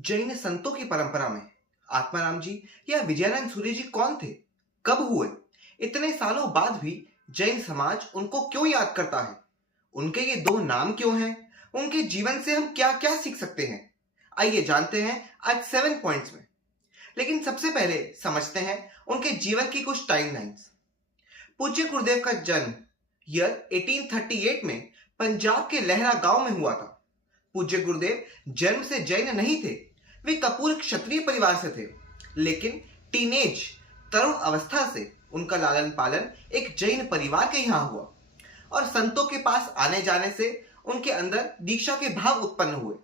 जैन संतों की परंपरा में आत्माराम जी या विजयानंद सूर्य जी कौन थे, कब हुए, इतने सालों बाद भी जैन समाज उनको क्यों याद करता है, उनके ये दो नाम क्यों हैं, उनके जीवन से हम क्या क्या सीख सकते हैं। आइए जानते हैं आज 7 पॉइंट्स में। लेकिन सबसे पहले समझते हैं उनके जीवन की कुछ टाइमलाइंस। पूज्य गुरुदेव का जन्म ईयर 1838 में पंजाब के लहरा गांव में हुआ था। पूज्य गुरुदेव जन्म से जैन नहीं थे, वे कपूर क्षत्रिय परिवार से थे, लेकिन टीनेज तरुण अवस्था से उनका लालन पालन एक जैन परिवार के यहाँ हुआ और संतों के पास आने जाने से उनके अंदर दीक्षा के भाव उत्पन्न हुए।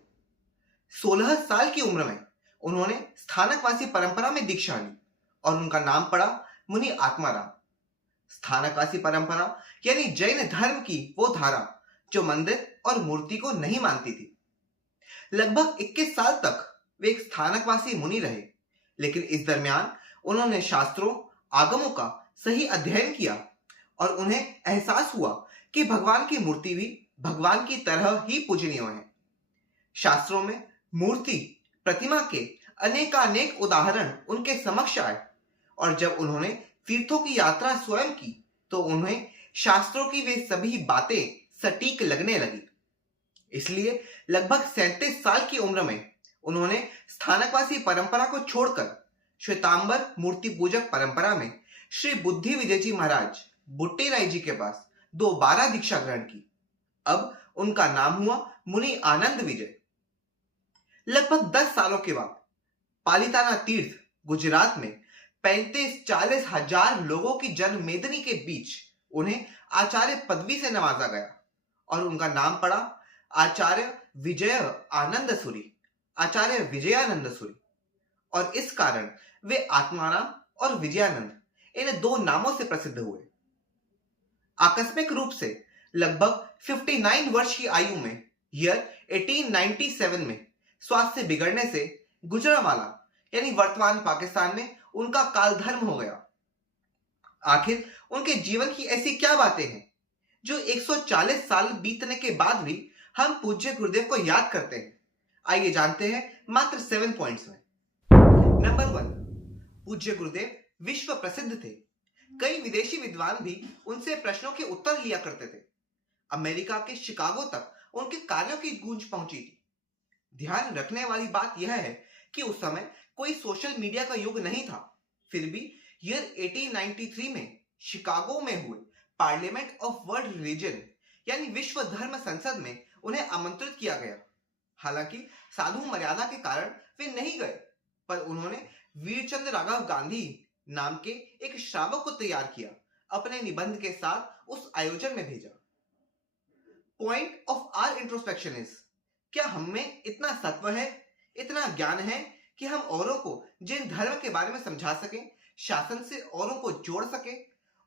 16 साल की उम्र में उन्होंने स्थानकवासी परंपरा में दीक्षा ली और उनका नाम पड़ा मुनि आत्माराम। स्थानकवासी परंपरा यानी जैन धर्म की वो धारा जो मंदिर और मूर्ति को नहीं मानती थी। लगभग 21 साल तक वे एक स्थानकवासी मुनि रहे, लेकिन इस दरमियान उन्होंने शास्त्रों आगमों का सही अध्ययन किया और उन्हें एहसास हुआ कि भगवान की मूर्ति भी भगवान की तरह ही पूजनीय है। शास्त्रों में मूर्ति प्रतिमा के अनेकानेक उदाहरण उनके समक्ष आए और जब उन्होंने तीर्थों की यात्रा स्वयं की तो उन्हें शास्त्रों की वे सभी बातें सटीक लगने लगी। इसलिए लगभग 37 साल की उम्र में उन्होंने स्थानकवासी परंपरा को छोड़कर श्वेतांबर मूर्ति पूजक परंपरा में श्री बुद्धि विजय जी महाराज बुट्टी राय जी के पास दोबारा दीक्षा ग्रहण की। अब उनका नाम हुआ मुनि आनंद विजय। लगभग 10 सालों के बाद पालिताना तीर्थ गुजरात में 35-40 हजार लोगों की जनमेदनी के बीच उन्हें आचार्य पदवी से नवाजा गया और उनका नाम पड़ा आचार्य विजयानंद सूरी। और इस कारण वे आत्माराम और विजयानंद इन दो नामों से प्रसिद्ध हुए। आकस्मिक रूप से लगभग 59 वर्ष की आयु में ईयर 1897 में स्वास्थ्य बिगड़ने से गुजरांवाला यानी वर्तमान पाकिस्तान में उनका काल धर्म हो गया। आखिर उनके जीवन की ऐसी क्या बातें हैं जो 140 साल बीतने के बाद भी हम पूज्य गुरुदेव को याद करते हैं। आइए जानते हैं मात्र 7 पॉइंट्स में। नंबर 1, पूज्य गुरुदेव विश्व प्रसिद्ध थे। कई विदेशी विद्वान भी उनसे प्रश्नों के उत्तर लिया करते थे। अमेरिका के शिकागो तक उनके कार्यों की गूंज पहुंची थी। ध्यान रखने वाली बात यह है कि उस समय कोई सोशल मीडिया का युग नहीं था, फिर भी ईयर 1893 में शिकागो में हुए पार्लियामेंट ऑफ वर्ल्ड रिलीजन यानी विश्व धर्म संसद में उन्हें आमंत्रित किया गया। हालांकि साधु मर्यादा के कारण वे नहीं गए, पर उन्होंने वीरचंद्र राघव गांधी नाम के एक श्रावक को तैयार किया, अपने निबंध के साथ उस आयोजन में भेजा। Point of our introspection is, क्या हम में इतना सत्व है, इतना ज्ञान है कि हम औरों को जिन धर्म के बारे में समझा सकें, शासन से औरों को जोड़ सकें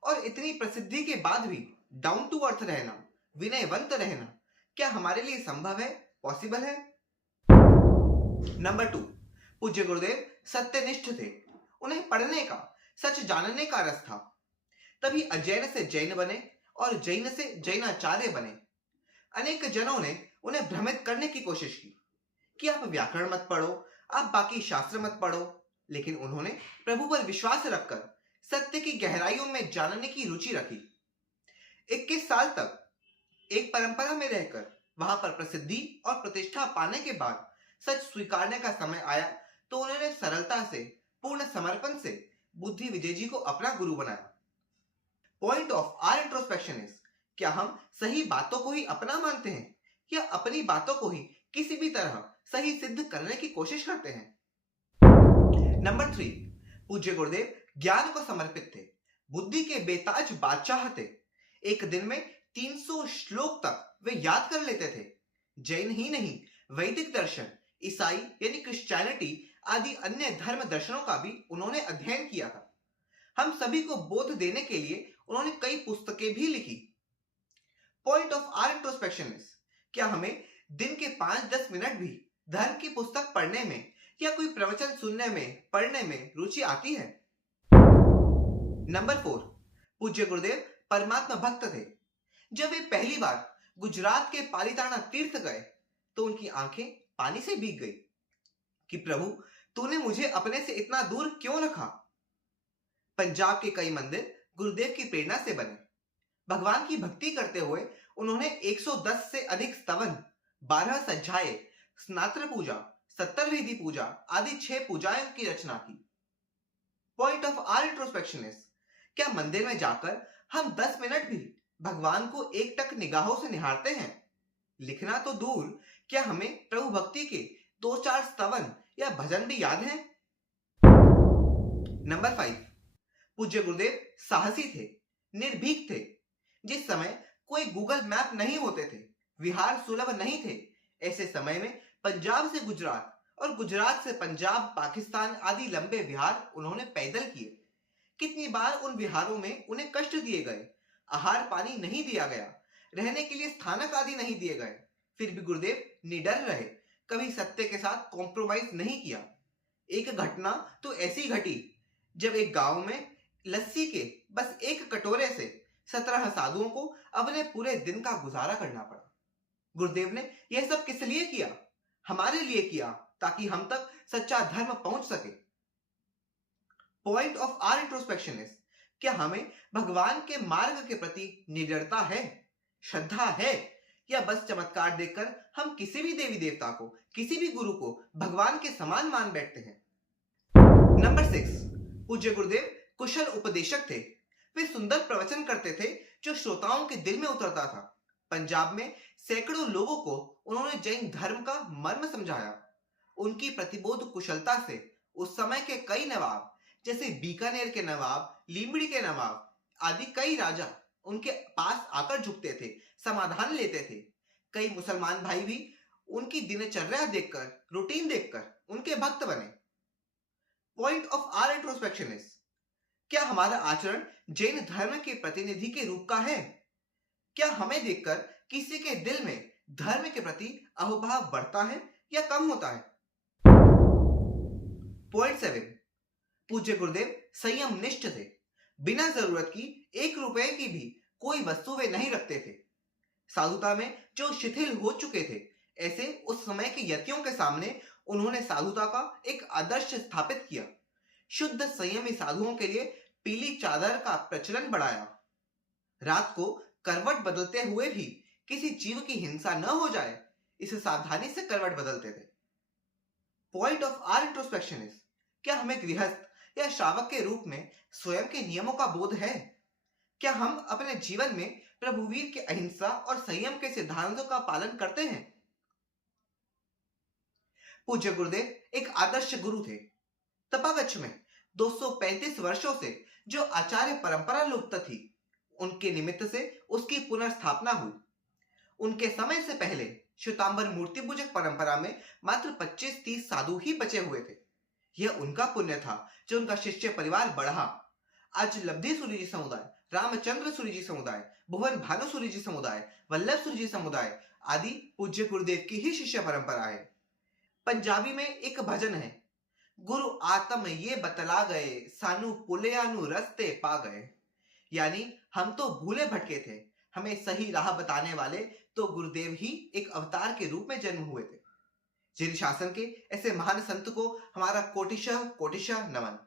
और इतनी प्रसिद्धि के बाद भी डाउन टू अर्थ रहना, विनयवंत रहना क्या हमारे लिए संभव है, पॉसिबल है? नंबर 2, पूज्य गुरुदेव सत्यनिष्ठ थे। उन्हें पढ़ने का, सच जानने का रस था, तभी अजैन से जैन बने और जैन से जैनाचार्य बने। अनेक जनों ने उन्हें भ्रमित करने की कोशिश की कि आप व्याकरण मत पढ़ो, आप बाकी शास्त्र मत पढ़ो, लेकिन उन्होंने प्रभु पर विश्वास रखकर सत्य की गहराइयों में जानने की रुचि रखी। 21 साल तक एक परंपरा में रहकर वहां पर प्रसिद्धि और प्रतिष्ठा पाने के बाद सच स्वीकारने का समय आया तो उन्होंने सरलता से, पूर्ण समर्पण से बुद्धि विजय जी को अपना गुरु बनाया। Point of our introspection is, क्या हम सही बातों को ही अपना मानते हैं या अपनी बातों को ही किसी भी तरह सही सिद्ध करने की कोशिश करते हैं? नंबर 3, पूज्य गुरुदेव ज्ञान को समर्पित थे, बुद्धि के बेताज बादशाह थे। एक दिन में 300 श्लोक तक वे याद कर लेते थे। जैन ही नहीं, वैदिक दर्शन, ईसाई यानी क्रिश्चियनिटी आदि अन्य धर्म दर्शनों का भी उन्होंने अध्ययन किया था। हम सभी को बोध देने के लिए उन्होंने कई पुस्तकें भी लिखी। Point of our introspection is, क्या हमें दिन के 5-10 मिनट भी धर्म की पुस्तक पढ़ने में या कोई प्रवचन सुनने में, पढ़ने में रुचि आती है? नंबर 4, पूज्य गुरुदेव परमात्मा भक्त थे। जब वे पहली बार गुजरात के पालिताना तीर्थ गए तो उनकी आंखें पानी से भीग गई। कि प्रभु तूने मुझे अपने से इतना दूर क्यों रखा। पंजाब के कई मंदिर गुरुदेव की प्रेरणा से बने। भगवान की भक्ति करते हुए उन्होंने 110 से अधिक स्तवन, 12 सज्जाएं, स्नात्र पूजा, 70 वेदी पूजा आदि 6 पूजाएं की रचना की। Point of our introspection is, क्या मंदिर में जाकर हम 10 मिनट भी भगवान को एकटक निगाहों से निहारते हैं? लिखना तो दूर, क्या हमें प्रभु भक्ति के 2-4 स्तवन या भजन भी याद हैं? नंबर 5, पूज्य गुरुदेव साहसी थे, निर्भीक थे। जिस समय कोई गूगल मैप नहीं होते थे, विहार सुलभ नहीं थे, ऐसे समय में पंजाब से गुजरात और गुजरात से पंजाब, पाकिस्तान आदि लंबे विहार उन्होंने पैदल किए। कितनी बार उन विहारों में उन्हें कष्ट दिए गए, आहार पानी नहीं दिया गया, रहने के लिए स्थानक आदि नहीं दिए गए, फिर भी गुरुदेव निडर रहे, कभी सत्य के साथ कॉम्प्रोमाइज नहीं किया। एक घटना तो ऐसी घटी जब एक गांव में लस्सी के बस एक कटोरे से 17 साधुओं को अपने पूरे दिन का गुजारा करना पड़ा। गुरुदेव ने यह सब किस लिए किया? हमारे लिए किया, ताकि हम तक सच्चा धर्म पहुंच सके। Point of our introspection is, क्या हमें भगवान के मार्ग के प्रति निडरता है, श्रद्धा है, या बस चमत्कार देखकर हम किसी भी देवी देवता को, किसी भी गुरु को भगवान के समान मान बैठते हैं? नंबर 6, पूज्य गुरुदेव कुशल उपदेशक थे। वे सुंदर प्रवचन करते थे जो श्रोताओं के दिल में उतरता था। पंजाब में सैकड़ों लोगों को उन्होंने जैन धर्म का मर्म समझाया। उनकी प्रतिबोध कुशलता से उस समय के कई नवाब, जैसे बीकानेर के नवाब, लीमड़ी के नवाब आदि कई राजा उनके पास आकर झुकते थे, समाधान लेते थे। कई मुसलमान भाई भी उनकी दिनचर्या देखकर, रूटीन देखकर उनके भक्त बने। Point of our introspection is, क्या हमारा आचरण जैन धर्म के प्रतिनिधि के रूप का है? क्या हमें देखकर किसी के दिल में धर्म के प्रति अहोभाव बढ़ता है या कम होता है? पॉइंट 7, पूज्य गुरुदेव संयम निष्ठ थे। बिना जरूरत की 1 रुपए की भी कोई वस्तु वे नहीं रखते थे। साधुता में जो शिथिल हो चुके थे, ऐसे उस समय के यतियों के सामने उन्होंने साधुता का एक आदर्श स्थापित किया। शुद्ध संयमी साधुओं के लिए पीली चादर का प्रचलन बढ़ाया। रात को करवट बदलते हुए भी किसी जीव की हिंसा न हो जाए, इसे सावधानी से करवट बदलते थे। Point of our introspection is, क्या हमें गृहस्थ या श्रावक के रूप में स्वयं के नियमों का बोध है? क्या हम अपने जीवन में प्रभुवीर के अहिंसा और संयम के सिद्धांतों का पालन करते हैं? पूज्य गुरुदेव एक आदर्श गुरु थे। तपागच्छ में 235 वर्षों से जो आचार्य परंपरा लुप्त थी, उनके निमित्त से उसकी पुनर्स्थापना हुई। उनके समय से पहले श्वेतांबर मूर्ति पूजक परंपरा में मात्र 25-30 साधु ही बचे हुए थे। यह उनका पुण्य था जो उनका शिष्य परिवार बढ़ा। आज लब्धि सूरी जी समुदाय, रामचंद्र सूरी जी समुदाय, भुवन भानु सूरी जी समुदाय, वल्लभ सूरी जी समुदाय आदि पूज्य गुरुदेव की ही शिष्य परंपरा है। पंजाबी में एक भजन है, गुरु आत्म ये बतला गए, सानू पुलियानु रस्ते पा गए। यानी हम तो भूले भटके थे, हमें सही राह बताने वाले तो गुरुदेव ही एक अवतार के रूप में जन्म हुए थे। जिन शासन के ऐसे महान संत को हमारा कोटिशः कोटिशः नमन।